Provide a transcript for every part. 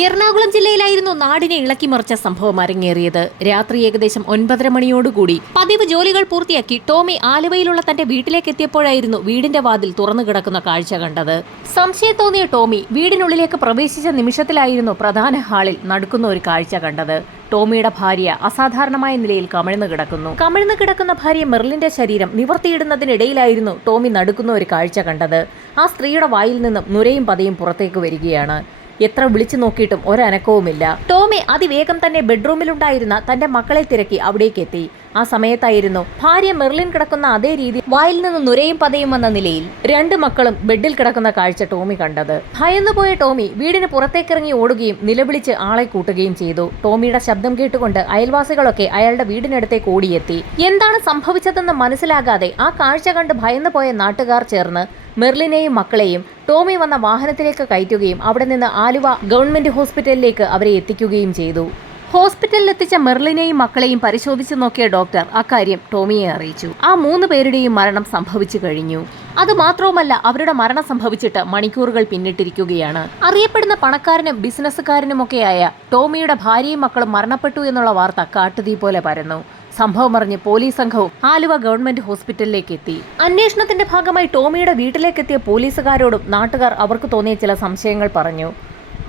എറണാകുളം ജില്ലയിലായിരുന്നു നാടിനെ ഇളക്കിമറിച്ച സംഭവം അരങ്ങേറിയത്. രാത്രി ഏകദേശം 9:30 മണിയോടുകൂടി പതിവ് ജോലികൾ പൂർത്തിയാക്കി ടോമി ആലുവയിലുള്ള തന്റെ വീട്ടിലേക്ക് എത്തിയപ്പോഴായിരുന്നു വീടിന്റെ വാതിൽ തുറന്നു കിടക്കുന്ന കാഴ്ച കണ്ടത്. സംശയം തോന്നിയ ടോമി വീടിനുള്ളിലേക്ക് പ്രവേശിച്ച നിമിഷത്തിലായിരുന്നു പ്രധാന ഹാളിൽ നടക്കുന്ന ഒരു കാഴ്ച കണ്ടത്. ടോമിയുടെ ഭാര്യ അസാധാരണമായ നിലയിൽ കമിഴ്ന്നു കിടക്കുന്ന ഭാര്യ മെർലിന്റെ ശരീരം നിവർത്തിയിടുന്നതിനിടയിലായിരുന്നു ടോമി നടുക്കുന്ന ഒരു കാഴ്ച കണ്ടത്. ആ സ്ത്രീയുടെ വായിൽ നിന്നും നുരയും പതയും പുറത്തേക്ക് വരികയാണ്. എത്ര വിളിച്ചു നോക്കിയിട്ടും ഒരനക്കവുമില്ല. ടോമി അതിവേഗം തന്നെ ബെഡ്റൂമിലുണ്ടായിരുന്ന തന്റെ മക്കളെ തിരക്കി അവിടേക്ക് എത്തി. ആ സമയത്തായിരുന്നു ഭാര്യ മെർലിൻ കിടക്കുന്ന അതേ രീതി വായിൽ നിന്ന് നുരയും പതയും വന്ന നിലയിൽ 2 മക്കളും ബെഡിൽ കിടക്കുന്ന കാഴ്ച ടോമി കണ്ടത്. ഭയന്നുപോയ ടോമി വീടിന് പുറത്തേക്കിറങ്ങി ഓടുകയും നിലവിളിച്ച് ആളെ കൂട്ടുകയും ചെയ്തു. ടോമിയുടെ ശബ്ദം കേട്ടുകൊണ്ട് അയൽവാസികളൊക്കെ അയാളുടെ വീടിനടുത്തേക്ക് ഓടിയെത്തി. എന്താണ് സംഭവിച്ചതെന്ന് മനസ്സിലാകാതെ ആ കാഴ്ച കണ്ട് ഭയന്നുപോയ നാട്ടുകാർ ചേർന്ന് മെർലിനെയും മക്കളെയും ടോമി വന്ന വാഹനത്തിലേക്ക് കയറ്റുകയും അവിടെ നിന്ന് ആലുവ ഗവൺമെന്റ് ഹോസ്പിറ്റലിലേക്ക് അവരെ എത്തിക്കുകയും ചെയ്തു. ഹോസ്പിറ്റലിലെത്തിച്ച മെർലിനെയും മക്കളെയും പരിശോധിച്ചു നോക്കിയ ഡോക്ടർ അക്കാര്യം ടോമിയെ അറിയിച്ചു. ആ 3 പേരുടെയും മരണം സംഭവിച്ചു കഴിഞ്ഞു. അതുമാത്രവുമല്ല, അവരുടെ മരണം സംഭവിച്ചിട്ട് മണിക്കൂറുകൾ പിന്നിട്ടിരിക്കുകയാണ്. അറിയപ്പെടുന്ന പണക്കാരനും ബിസിനസ്സുകാരനുമൊക്കെയായ ടോമിയുടെ ഭാര്യയും മക്കളും മരണപ്പെട്ടു എന്നുള്ള വാർത്ത കാട്ടുതീ പോലെ പരന്നു. സംഭവം അറിഞ്ഞ് പോലീസ് സംഘവും ആലുവ ഗവൺമെന്റ് ഹോസ്പിറ്റലിലേക്ക് എത്തി. അന്വേഷണത്തിന്റെ ഭാഗമായി ടോമിയുടെ വീട്ടിലേക്കെത്തിയ പോലീസുകാരോടും നാട്ടുകാർ അവർക്ക് തോന്നിയ ചില സംശയങ്ങൾ പറഞ്ഞു.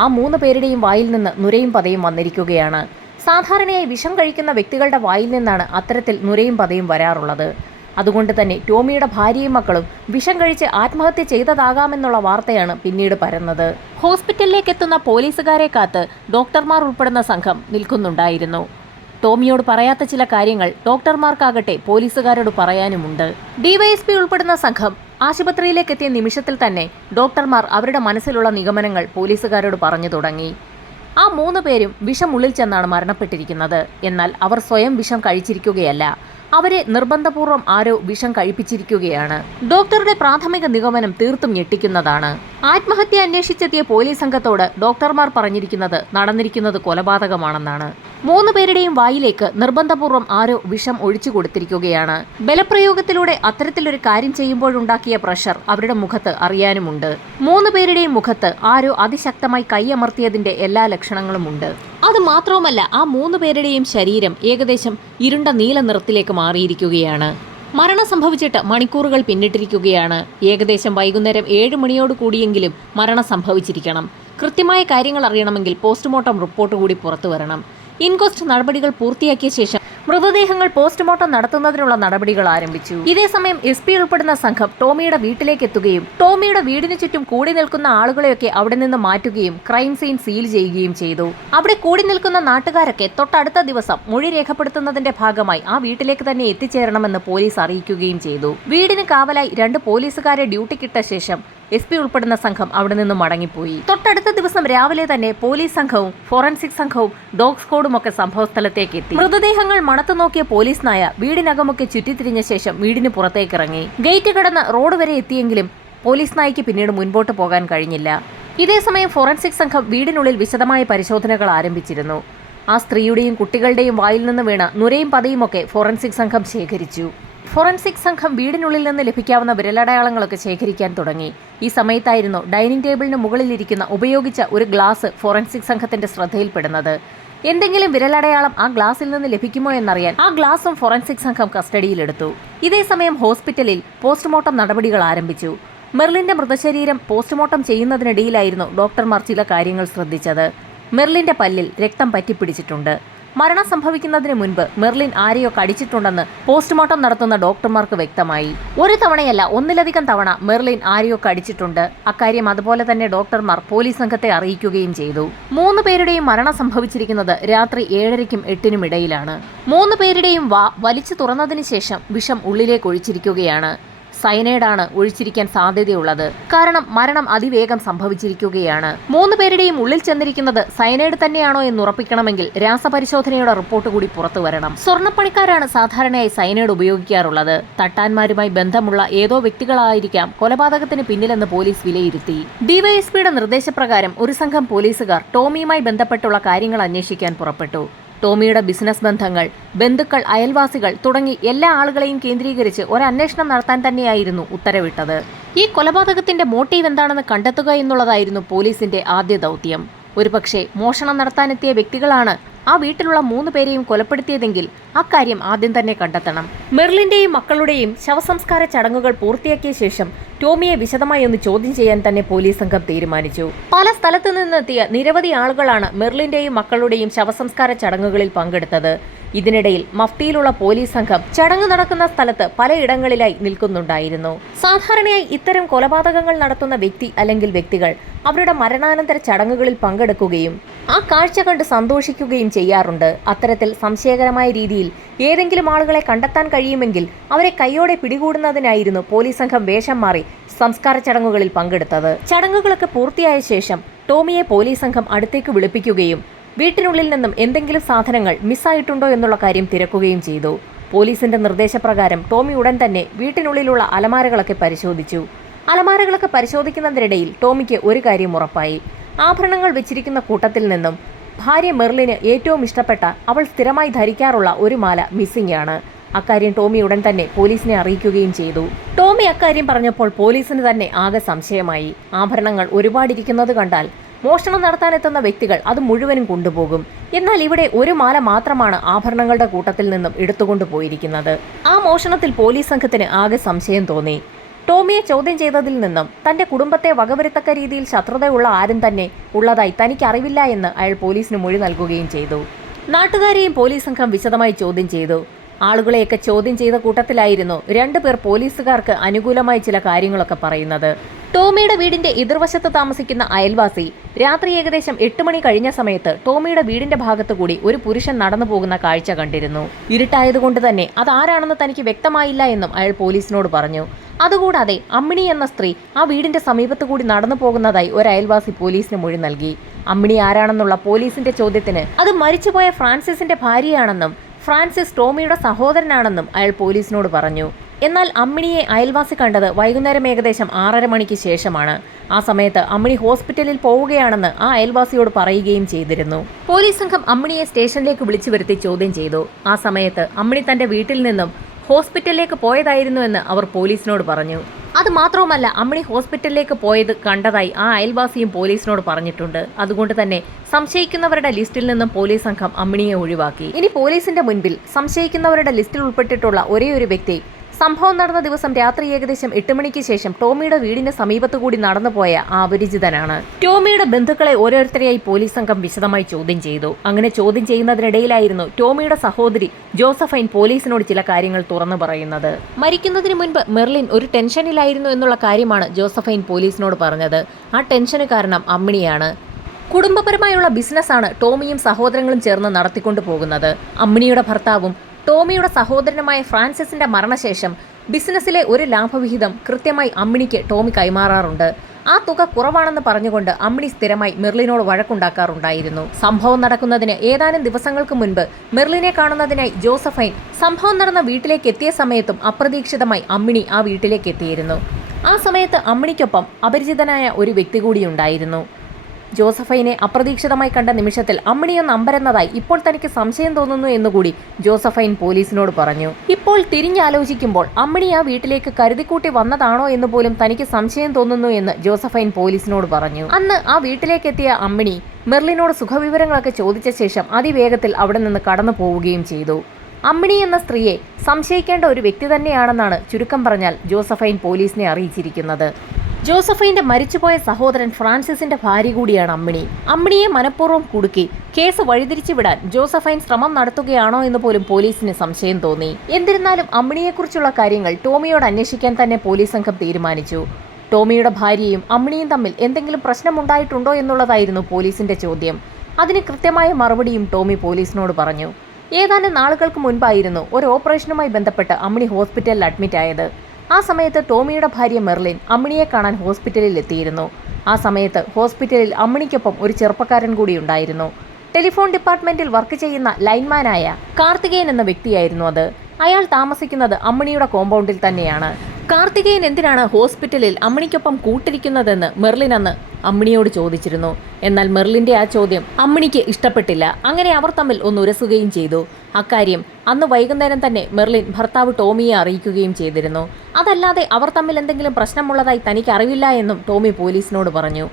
ആ 3 പേരുടെയും വായിൽ നിന്ന് നുരയും പതയും വന്നിരിക്കുകയാണ്. സാധാരണയായി വിഷം കഴിക്കുന്ന വ്യക്തികളുടെ വായിൽ നിന്നാണ് അത്തരത്തിൽ നുരയും പതയും വരാറുള്ളത്. അതുകൊണ്ട് തന്നെ ടോമിയുടെ ഭാര്യയും മക്കളും വിഷം കഴിച്ച് ആത്മഹത്യ ചെയ്തതാകാമെന്നുള്ള വാർത്തയാണ് പിന്നീട് പരന്നത്. ഹോസ്പിറ്റലിലേക്ക് എത്തുന്ന പോലീസുകാരെ കാത്ത് ഡോക്ടർമാർ ഉൾപ്പെടുന്ന സംഘം നിൽക്കുന്നുണ്ടായിരുന്നു. ടോമിയോട് പറയാത്ത ചില കാര്യങ്ങൾ ഡോക്ടർമാർക്കാകട്ടെ പോലീസുകാരോട് പറയാനുമുണ്ട്. ഡിവൈഎസ്പി ഉൾപ്പെടുന്ന സംഘം ആശുപത്രിയിലേക്ക് എത്തിയ നിമിഷത്തിൽ തന്നെ ഡോക്ടർമാർ അവരുടെ മനസ്സിലുള്ള നിഗമനങ്ങൾ പോലീസുകാരോട് പറഞ്ഞു തുടങ്ങി. ആ 3 പേരും വിഷം ഉള്ളിൽ ചെന്നാണ് മരണപ്പെട്ടിരിക്കുന്നത്. എന്നാൽ അവർ സ്വയം വിഷം കഴിച്ചിരിക്കുകയല്ല, അവരെ നിർബന്ധപൂർവ്വം ആരോ വിഷം കഴിപ്പിച്ചിരിക്കുകയാണ്. ഡോക്ടറുടെ പ്രാഥമിക നിഗമനം തീർത്തും ഞെട്ടിക്കുന്നതാണ്. ആത്മഹത്യ അന്വേഷിച്ചെത്തിയ പോലീസ് സംഘത്തോട് ഡോക്ടർമാർ പറഞ്ഞിരിക്കുന്നത് നടന്നിരിക്കുന്നത് കൊലപാതകമാണെന്നാണ്. 3 പേരുടെയും വായിലേക്ക് നിർബന്ധപൂർവ്വം ആരോ വിഷം ഒഴിച്ചു കൊടുത്തിരിക്കുകയാണ്. ബലപ്രയോഗത്തിലൂടെ അത്തരത്തിലൊരു കാര്യം ചെയ്യുമ്പോഴുണ്ടാക്കിയ പ്രഷർ അവരുടെ മുഖത്ത് അറിയാനുമുണ്ട്. 3 പേരുടെയും മുഖത്ത് ആരോ അതിശക്തമായി കൈയമർത്തിയതിന്റെ എല്ലാ ലക്ഷണങ്ങളുമുണ്ട്. അതുമാത്രവുമല്ല, ആ 3 പേരുടെയും ശരീരം ഏകദേശം ഇരുണ്ട നീല നിറത്തിലേക്ക് മാറിയിരിക്കുകയാണ്. മരണം സംഭവിച്ചിട്ട് മണിക്കൂറുകൾ പിന്നിട്ടിരിക്കുകയാണ്. ഏകദേശം വൈകുന്നേരം 7 മണിയോട് കൂടിയെങ്കിലും മരണം സംഭവിച്ചിരിക്കണം. കൃത്യമായ കാര്യങ്ങൾ അറിയണമെങ്കിൽ പോസ്റ്റ്മോർട്ടം റിപ്പോർട്ട് കൂടി പുറത്തു വരണം. ഇൻക്വസ്റ്റ് നടപടികൾ പൂർത്തിയാക്കിയ ശേഷം മൃതദേഹങ്ങൾ പോസ്റ്റ്മോർട്ടം നടത്തുന്നതിനുള്ള നടപടികൾ ആരംഭിച്ചു. ഇതേസമയം SP ഉൾപ്പെടുന്ന സംഘം ടോമിയുടെ വീട്ടിലേക്ക് എത്തുകയും ടോമിയുടെ വീടിന് ചുറ്റും കൂടി നിൽക്കുന്ന ആളുകളെയൊക്കെ അവിടെ നിന്ന് മാറ്റുകയും ക്രൈം സീൻ സീൽ ചെയ്യുകയും ചെയ്തു. അവിടെ കൂടി നിൽക്കുന്ന നാട്ടുകാരൊക്കെ തൊട്ടടുത്ത ദിവസം മൊഴി രേഖപ്പെടുത്തുന്നതിന്റെ ഭാഗമായി ആ വീട്ടിലേക്ക് തന്നെ എത്തിച്ചേരണമെന്ന് പോലീസ് അറിയിക്കുകയും ചെയ്തു. വീടിന് കാവലായി 2 പോലീസുകാരെ ഡ്യൂട്ടിക്കിട്ട ശേഷം SP ഉൾപ്പെടുന്ന സംഘം അവിടെ നിന്ന് മടങ്ങിപ്പോയി. തൊട്ടടുത്ത ദിവസം രാവിലെ തന്നെ പോലീസ് സംഘവും ഫോറൻസിക് സംഘവും ഡോഗ് സ്ക്വാഡും ഒക്കെ സംഭവസ്ഥലത്തേക്ക് എത്തി. മൃതദേഹങ്ങൾ മണത്തു നോക്കിയ പോലീസ് നായ വീടിനകമൊക്കെ ചുറ്റിത്തിരിഞ്ഞ ശേഷം വീടിന് പുറത്തേക്കിറങ്ങി. ഗേറ്റ് കടന്ന് റോഡ് വരെ എത്തിയെങ്കിലും പോലീസ് നായ്ക്ക് പിന്നീട് മുൻപോട്ട് പോകാൻ കഴിഞ്ഞില്ല. ഇതേസമയം ഫോറൻസിക് സംഘം വീടിനുള്ളിൽ വിശദമായ പരിശോധനകൾ ആരംഭിച്ചിരുന്നു. ആ സ്ത്രീയുടെയും കുട്ടികളുടെയും വായിൽ നിന്ന് വീണ നുരയും പതയുമൊക്കെ ഫോറൻസിക് സംഘം ശേഖരിച്ചു. ഫോറൻസിക് സംഘം വീടിനുള്ളിൽ നിന്ന് ലഭിക്കാവുന്ന വിരലടയാളങ്ങളൊക്കെ ശേഖരിക്കാൻ തുടങ്ങി. ഈ സമയത്തായിരുന്നു ഡൈനിങ് ടേബിളിന് മുകളിലിരിക്കുന്ന ഉപയോഗിച്ച ഒരു ഗ്ലാസ് ഫോറൻസിക് സംഘത്തിന്റെ ശ്രദ്ധയിൽപ്പെടുന്നത്. എന്തെങ്കിലും വിരലടയാളം ആ ഗ്ലാസിൽ നിന്ന് ലഭിക്കുമോ എന്നറിയാൻ ആ ഗ്ലാസും ഫോറൻസിക് സംഘം കസ്റ്റഡിയിലെടുത്തു. ഇതേസമയം ഹോസ്പിറ്റലിൽ പോസ്റ്റ്മോർട്ടം നടപടികൾ ആരംഭിച്ചു. മെർലിന്റെ മൃതശരീരം പോസ്റ്റ്മോർട്ടം ചെയ്യുന്നതിനിടയിലായിരുന്നു ഡോക്ടർമാർ ചില കാര്യങ്ങൾ ശ്രദ്ധിച്ചത്. മെർലിന്റെ പല്ലിൽ രക്തം പറ്റിപ്പിടിച്ചിട്ടുണ്ട്. മരണം സംഭവിക്കുന്നതിന് മുൻപ് മെർലിൻ ആരെയോ കടിച്ചിട്ടുണ്ടെന്ന് പോസ്റ്റ്മോർട്ടം നടത്തുന്ന ഡോക്ടർമാർക്ക് വ്യക്തമായി. ഒരു തവണയല്ല, 1-ലധികം തവണ മെർലിൻ ആരെയോ കടിച്ചിട്ടുണ്ട്. അക്കാര്യം അതുപോലെ തന്നെ ഡോക്ടർമാർ പോലീസ് സംഘത്തെ അറിയിക്കുകയും ചെയ്തു. 3 പേരുടെയും മരണം സംഭവിച്ചിരിക്കുന്നത് രാത്രി 7:30നും 8:00നും ഇടയിലാണ്. 3 പേരുടെയും വലിച്ചു തുറന്നതിന് ശേഷം വിഷം ഉള്ളിലേക്ക് ഒഴിച്ചിരിക്കുകയാണ്. സയനൈഡാണ് ഒഴിച്ചിരിക്കാൻ സാധ്യതയുള്ളത്. കാരണം മരണം അതിവേഗം സംഭവിച്ചിരിക്കുകയാണ്. 3 പേരുടെയും ഉള്ളിൽ ചെന്നിരിക്കുന്നത് സയനൈഡ് തന്നെയാണോ എന്ന് ഉറപ്പിക്കണമെങ്കിൽ രാസപരിശോധനയുടെ റിപ്പോർട്ട് കൂടി പുറത്തു വരണം. സ്വർണ്ണപ്പണിക്കാരാണ് സാധാരണയായി സയനൈഡ് ഉപയോഗിക്കാറുള്ളത്. തട്ടാന്മാരുമായി ബന്ധമുള്ള ഏതോ വ്യക്തികളായിരിക്കാം കൊലപാതകത്തിന് പിന്നിലെന്ന് പോലീസ് വിലയിരുത്തി. ഡിവൈഎസ്പിയുടെ നിർദ്ദേശപ്രകാരം ഒരു സംഘം പോലീസുകാർ ടോമിയുമായി ബന്ധപ്പെട്ടുള്ള കാര്യങ്ങൾ അന്വേഷിക്കാൻ പുറപ്പെട്ടു. ടോമിയുടെ ബിസിനസ് ബന്ധങ്ങൾ, ബന്ധുക്കൾ, അയൽവാസികൾ തുടങ്ങി എല്ലാ ആളുകളെയും കേന്ദ്രീകരിച്ച് ഒരു അന്വേഷണം നടത്താൻ തന്നെയായിരുന്നു ഉത്തരവിട്ടത്. ഈ കൊലപാതകത്തിന്റെ മോട്ടീവ് എന്താണെന്ന് കണ്ടെത്തുക എന്നുള്ളതായിരുന്നു പോലീസിന്റെ ആദ്യ ദൗത്യം. ഒരുപക്ഷെ മോഷണം നടത്താനെത്തിയ വ്യക്തികളാണ് ആ വീട്ടിലുള്ള 3 പേരെയും കൊലപ്പെടുത്തിയതെങ്കിൽ അക്കാര്യം ആദ്യം തന്നെ കണ്ടെത്തണം. മെർലിന്റെയും മക്കളുടെയും ശവസംസ്കാര ചടങ്ങുകൾ പൂർത്തിയാക്കിയ ശേഷം ടോമിയെ വിശദമായി ഒന്ന് ചോദ്യം ചെയ്യാൻ തന്നെ പോലീസ് സംഘം തീരുമാനിച്ചു. പല സ്ഥലത്തു നിന്നെത്തിയ നിരവധി ആളുകളാണ് മെർലിന്റെയും മക്കളുടെയും ശവസംസ്കാര ചടങ്ങുകളിൽ പങ്കെടുത്തത്. ഇതിനിടയിൽ മഫ്തിയിലുള്ള പോലീസ് സംഘം ചടങ്ങ് നടക്കുന്ന സ്ഥലത്ത് പലയിടങ്ങളിലായി നിൽക്കുന്നുണ്ടായിരുന്നു. സാധാരണയായി ഇത്തരം കൊലപാതകങ്ങൾ നടത്തുന്ന വ്യക്തി അല്ലെങ്കിൽ വ്യക്തികൾ അവരുടെ മരണാനന്തര ചടങ്ങുകളിൽ പങ്കെടുക്കുകയും ആ കാഴ്ച കണ്ട് സന്തോഷിക്കുകയും ചെയ്യാറുണ്ട്. അത്തരത്തിൽ സംശയകരമായ രീതിയിൽ ഏതെങ്കിലും ആളുകളെ കണ്ടെത്താൻ കഴിയുമെങ്കിൽ അവരെ കൈയോടെ പിടികൂടുന്നതിനായിരുന്നു പോലീസ് സംഘം വേഷം മാറി സംസ്കാര ചടങ്ങുകളിൽ പങ്കെടുത്തത്. ചടങ്ങുകളൊക്കെ പൂർത്തിയായ ശേഷം ടോമിയെ പോലീസ് സംഘം അടുത്തേക്ക് വിളിപ്പിക്കുകയും വീട്ടിനുള്ളിൽ നിന്നും എന്തെങ്കിലും സാധനങ്ങൾ മിസ്സായിട്ടുണ്ടോ എന്നുള്ള കാര്യം തിരക്കുകയും ചെയ്തു. പോലീസിന്റെ നിർദ്ദേശപ്രകാരം ടോമി ഉടൻ തന്നെ വീട്ടിനുള്ളിലുള്ള അലമാരകളൊക്കെ പരിശോധിച്ചു. അലമാരകളൊക്കെ പരിശോധിക്കുന്നതിനിടയിൽ ടോമിക്ക് ഒരു കാര്യം ഉറപ്പായി. ആഭരണങ്ങൾ വെച്ചിരിക്കുന്ന കൂട്ടത്തിൽ നിന്നും ഭാര്യ മെർലിന് ഏറ്റവും ഇഷ്ടപ്പെട്ട അവൾ സ്ഥിരമായി ധരിക്കാറുള്ള ഒരു മാല മിസ്സിംഗ് ആണ്. അക്കാര്യം ടോമി ഉടൻ തന്നെ പോലീസിനെ അറിയിക്കുകയും ചെയ്തു. ടോമി അക്കാര്യം പറഞ്ഞപ്പോൾ പോലീസിന് തന്നെ ആകെ സംശയമായി. ആഭരണങ്ങൾ ഒരുപാടിരിക്കുന്നത് കണ്ടാൽ മോഷണം നടത്താനെത്തുന്ന വ്യക്തികൾ അത് മുഴുവനും കൊണ്ടുപോകും. എന്നാൽ ഇവിടെ ഒരു മാല മാത്രമാണ് ആഭരണങ്ങളുടെ കൂട്ടത്തിൽ നിന്നും എടുത്തുകൊണ്ടു പോയിരിക്കുന്നത്. ആ മോഷണത്തിൽ പോലീസ് സംഘത്തിന് ആകെ സംശയം തോന്നി. ടോമിയെ ചോദ്യം ചെയ്തതിൽ നിന്നും തന്റെ കുടുംബത്തെ വകവരുത്തക്ക രീതിയിൽ ശത്രുതയുള്ള ആരും തന്നെ ഉള്ളതായി തനിക്ക് അറിവില്ല എന്ന് അയാൾ പോലീസിന് മൊഴി നൽകുകയും ചെയ്തു. നാട്ടുകാരെയും പോലീസ് സംഘം വിശദമായി ചോദ്യം ചെയ്തു. ആളുകളെയൊക്കെ ചോദ്യം ചെയ്ത കൂട്ടത്തിലായിരുന്നു 2 പേർ പോലീസുകാർക്ക് അനുകൂലമായി ചില കാര്യങ്ങളൊക്കെ പറയുന്നത്. ടോമിയുടെ വീടിന്റെ എതിർവശത്ത് താമസിക്കുന്ന അയൽവാസി രാത്രി ഏകദേശം 8 മണി കഴിഞ്ഞ സമയത്ത് ടോമിയുടെ വീടിന്റെ ഭാഗത്തുകൂടി ഒരു പുരുഷൻ നടന്നു പോകുന്ന കാഴ്ച കണ്ടിരുന്നു. ഇരുട്ടായതുകൊണ്ട് തന്നെ അതാരാണെന്ന് തനിക്ക് വ്യക്തമായില്ല എന്നും അയാൾ പോലീസിനോട് പറഞ്ഞു. അതുകൂടാതെ അമ്മിണി എന്ന സ്ത്രീ ആ വീടിന്റെ സമീപത്തു കൂടി നടന്നു പോകുന്നതായി ഒരു അയൽവാസി പോലീസിന് മൊഴി നൽകി. അമ്മിണി ആരാണെന്നുള്ള പോലീസിന്റെ ചോദ്യത്തിന് അത് മരിച്ചുപോയ ഫ്രാൻസിസിന്റെ ഭാര്യയാണെന്നും ഫ്രാൻസിസ് ടോമിയുടെ സഹോദരനാണെന്നും അയാൾ പോലീസിനോട് പറഞ്ഞു. എന്നാൽ അമ്മിണിയെ അയൽവാസി കണ്ടത് വൈകുന്നേരം ഏകദേശം 6:30 മണിക്ക് ശേഷമാണ്. ആ സമയത്ത് അമ്മിണി ഹോസ്പിറ്റലിൽ പോവുകയാണെന്ന് ആ അയൽവാസിയോട് പറയുകയും ചെയ്തിരുന്നു. പോലീസ് സംഘം അമ്മിണിയെ സ്റ്റേഷനിലേക്ക് വിളിച്ചു വരുത്തി ചോദ്യം ചെയ്തു. ആ സമയത്ത് അമ്മിണി തന്റെ വീട്ടിൽ നിന്നും ഹോസ്പിറ്റലിലേക്ക് പോയതായിരുന്നുവെന്ന് അവർ പോലീസിനോട് പറഞ്ഞു. അത് മാത്രവുമല്ല, അമ്മിണി ഹോസ്പിറ്റലിലേക്ക് പോയത് കണ്ടതായി ആ അയൽവാസിയും പോലീസിനോട് പറഞ്ഞിട്ടുണ്ട്. അതുകൊണ്ട് തന്നെ സംശയിക്കുന്നവരുടെ ലിസ്റ്റിൽ നിന്നും പോലീസ് സംഘം അമ്മിണിയെ ഒഴിവാക്കി. ഇനി പോലീസിന്റെ മുൻപിൽ സംശയിക്കുന്നവരുടെ ലിസ്റ്റിൽ ഉൾപ്പെട്ടിട്ടുള്ള ഒരേയൊരു വ്യക്തി സംഭവം നടന്ന ദിവസം രാത്രി ഏകദേശം 8 മണിക്ക് ശേഷം ടോമിയുടെ വീടിന്റെ സമീപത്തുകൂടി നടന്നുപോയ ആ അപരിചിതനാണ്. ടോമിയുടെ ബന്ധുക്കളെ ഓരോരുത്തരെയായി പോലീസ് സംഘം വിശദമായി ചോദ്യം ചെയ്തു. അങ്ങനെ ചോദ്യം ചെയ്യുന്നതിനിടയിലായിരുന്നു ടോമിയുടെ സഹോദരി ജോസഫൈൻ പോലീസിനോട് ചില കാര്യങ്ങൾ തുറന്നു പറയുന്നത്. മരിക്കുന്നതിന് മുൻപ് മെർലിൻ ഒരു ടെൻഷനിലായിരുന്നു എന്നുള്ള കാര്യമാണ് ജോസഫൈൻ പോലീസിനോട് പറഞ്ഞത്. ആ ടെൻഷന് കാരണം അമ്മിണിയാണ്. കുടുംബപരമായുള്ള ബിസിനസ്സാണ് ടോമിയും സഹോദരങ്ങളും ചേർന്ന് നടത്തിക്കൊണ്ടു പോകുന്നത്. അമ്മിണിയുടെ ഭർത്താവും ടോമിയുടെ സഹോദരനുമായ ഫ്രാൻസിസിന്റെ മരണശേഷം ബിസിനസ്സിലെ ഒരു ലാഭവിഹിതം കൃത്യമായി അമ്മിണിക്ക് ടോമി കൈമാറാറുണ്ട്. ആ തുക കുറവാണെന്ന് പറഞ്ഞുകൊണ്ട് അമ്മിണി സ്ഥിരമായി മെർലിനോട് വഴക്കുണ്ടാക്കാറുണ്ടായിരുന്നു. സംഭവം നടക്കുന്നതിന് ഏതാനും ദിവസങ്ങൾക്ക് മുൻപ് മെർലിനെ കാണുന്നതിനായി ജോസഫൈൻ സംഭവം നടന്ന വീട്ടിലേക്ക് എത്തിയ സമയത്തും അപ്രതീക്ഷിതമായി അമ്മിണി ആ വീട്ടിലേക്ക് എത്തിയിരുന്നു. ആ സമയത്ത് അമ്മിണിക്കൊപ്പം അപരിചിതനായ ഒരു വ്യക്തി കൂടിയുണ്ടായിരുന്നു. ജോസഫൈനെ അപ്രതീക്ഷിതമായി കണ്ട നിമിഷത്തിൽ അമ്മിണിയൊന്ന് അമ്പരന്നതായി ഇപ്പോൾ തനിക്ക് സംശയം തോന്നുന്നു എന്നുകൂടി ജോസഫൈൻ പോലീസിനോട് പറഞ്ഞു. ഇപ്പോൾ തിരിഞ്ഞാലോചിക്കുമ്പോൾ അമ്മിണി ആ വീട്ടിലേക്ക് കരുതിക്കൂട്ടി വന്നതാണോ എന്ന് പോലും തനിക്ക് സംശയം തോന്നുന്നു എന്ന് ജോസഫൈൻ പോലീസിനോട് പറഞ്ഞു. അന്ന് ആ വീട്ടിലേക്കെത്തിയ അമ്മിണി മെർലിനോട് സുഖവിവരങ്ങളൊക്കെ ചോദിച്ച ശേഷം അതിവേഗത്തിൽ അവിടെ നിന്ന് കടന്നു പോവുകയും ചെയ്തു. അമ്മിണി എന്ന സ്ത്രീയെ സംശയിക്കേണ്ട ഒരു വ്യക്തി തന്നെയാണെന്നാണ് ചുരുക്കം പറഞ്ഞാൽ ജോസഫൈൻ പോലീസിനെ അറിയിച്ചിരിക്കുന്നത്. ജോസഫൈന്റെ മരിച്ചുപോയ സഹോദരൻ ഫ്രാൻസിസിന്റെ ഭാര്യ കൂടിയാണ് അമ്മിണി. അമ്മിണിയെ മനഃപൂർവ്വം കുടുക്കി കേസ് വഴിതിരിച്ചു വിടാൻ ജോസഫൈൻ ശ്രമം നടത്തുകയാണോ എന്ന് പോലും പോലീസിന് സംശയം തോന്നി. എന്നിരുന്നാലും അമ്മിണിയെക്കുറിച്ചുള്ള കാര്യങ്ങൾ ടോമിയോട് അന്വേഷിക്കാൻ തന്നെ പോലീസ് സംഘം തീരുമാനിച്ചു. ടോമിയുടെ ഭാര്യയും അമ്മിണിയും തമ്മിൽ എന്തെങ്കിലും പ്രശ്നമുണ്ടായിട്ടുണ്ടോ എന്നുള്ളതായിരുന്നു പോലീസിന്റെ ചോദ്യം. അതിന് കൃത്യമായ മറുപടിയും ടോമി പോലീസിനോട് പറഞ്ഞു. ഏതാനും നാളുകൾക്ക് മുൻപായിരുന്നു ഒരു ഓപ്പറേഷനുമായി ബന്ധപ്പെട്ട് അമ്മിണി ഹോസ്പിറ്റലിൽ അഡ്മിറ്റ് ആയത്. ആ സമയത്ത് ടോമിയുടെ ഭാര്യ മെർലിൻ അമ്മിണിയെ കാണാൻ ഹോസ്പിറ്റലിൽ എത്തിയിരുന്നു. ആ സമയത്ത് ഹോസ്പിറ്റലിൽ അമ്മിണിക്കൊപ്പം ഒരു ചെറുപ്പക്കാരൻ കൂടി ഉണ്ടായിരുന്നു. ടെലിഫോൺ ഡിപ്പാർട്ട്മെന്റിൽ വർക്ക് ചെയ്യുന്ന ലൈൻമാനായ കാർത്തികേയൻ എന്ന വ്യക്തിയായിരുന്നു അത്. അയാൾ താമസിക്കുന്നത് അമ്മിണിയുടെ കോമ്പൗണ്ടിൽ തന്നെയാണ്. കാർത്തികേയൻ എന്തിനാണ് ഹോസ്പിറ്റലിൽ അമ്മിണിക്കൊപ്പം കൂട്ടിരിക്കുന്നതെന്ന് മെർലിൻ അന്ന് അമ്മിണിയോട് ചോദിച്ചിരുന്നു. എന്നാൽ മെർലിന്റെ ആ ചോദ്യം അമ്മിണിക്ക് ഇഷ്ടപ്പെട്ടില്ല. അങ്ങനെ അവർ തമ്മിൽ ഒന്ന് ഉരസുകയും ചെയ്തു. അക്കാര്യം അന്ന് വൈകുന്നേരം തന്നെ മെർലിൻ ഭർത്താവ് ടോമിയെ അറിയിക്കുകയും ചെയ്തിരുന്നു. അതല്ലാതെ അവർ തമ്മിൽ എന്തെങ്കിലും പ്രശ്നമുള്ളതായി തനിക്ക് അറിവില്ല എന്നും ടോമി പോലീസിനോട് പറഞ്ഞു.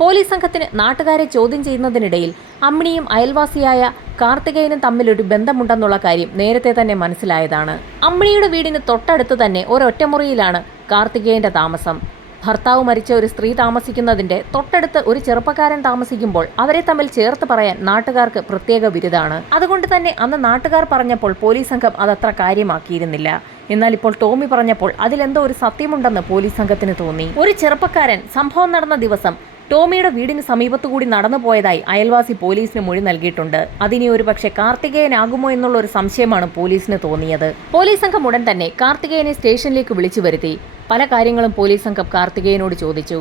പോലീസ് സംഘത്തിന് നാട്ടുകാരെ ചോദ്യം ചെയ്യുന്നതിനിടയിൽ അമ്മിണിയും അയൽവാസിയായ കാർത്തികേയനും തമ്മിലൊരു ബന്ധമുണ്ടെന്നുള്ള കാര്യം നേരത്തെ തന്നെ മനസ്സിലായതാണ്. അമ്മിണിയുടെ വീടിന് തൊട്ടടുത്ത് തന്നെ ഒരൊറ്റമുറിയിലാണ് കാർത്തികേയന്റെ താമസം. ഭർത്താവ് മരിച്ച ഒരു സ്ത്രീ താമസിക്കുന്നതിന്റെ തൊട്ടടുത്ത് ഒരു ചെറുപ്പക്കാരൻ താമസിക്കുമ്പോൾ അവരെ തമ്മിൽ ചേർത്ത് പറയാൻ നാട്ടുകാർക്ക് പ്രത്യേക ബിരുദാണ്. അതുകൊണ്ട് തന്നെ അന്ന് നാട്ടുകാർ പറഞ്ഞപ്പോൾ പോലീസ് സംഘം അതത്ര കാര്യമാക്കിയിരുന്നില്ല. എന്നാൽ ഇപ്പോൾ ടോമി പറഞ്ഞപ്പോൾ അതിലെന്തോ ഒരു സത്യമുണ്ടെന്ന് പോലീസ് സംഘത്തിന് തോന്നി. ഒരു ചെറുപ്പക്കാരൻ സംഭവം നടന്ന ദിവസം ടോമിയുടെ വീടിന് സമീപത്തുകൂടി നടന്നു പോയതായി അയൽവാസി പോലീസിന് മൊഴി നൽകിയിട്ടുണ്ട്. അതിനി ഒരു പക്ഷേ കാർത്തികേയനാകുമോ എന്നുള്ള ഒരു സംശയമാണ് പോലീസിന് തോന്നിയത്. പോലീസ് സംഘം ഉടൻ തന്നെ കാർത്തികേയനെ സ്റ്റേഷനിലേക്ക് വിളിച്ചു വരുത്തി. പല കാര്യങ്ങളും പോലീസ് സംഘം കാർത്തികേയനോട് ചോദിച്ചു.